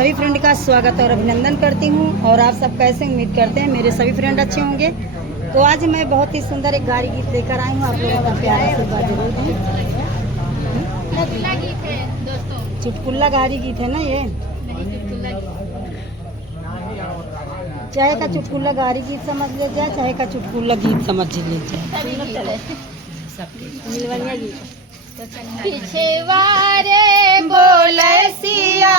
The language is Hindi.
सभी फ्रेंड का स्वागत और अभिनंदन करती हूँ। और आप सब कैसे उम्मीद करते हैं मेरे सभी फ्रेंड अच्छे होंगे। तो आज मैं बहुत ही सुंदर एक गाड़ी गीत लेकर आई हूँ। आप लोगों का प्यार आशीर्वाद जरूर दें। चुटकुल्ला गाड़ी गीत है ना ये, चाहे का चुटकुल्ला गाड़ी गीत समझ ले जाए, चाहे का चुटकुल्ला गीत समझ ले जाए। पिछवारे बोले सिया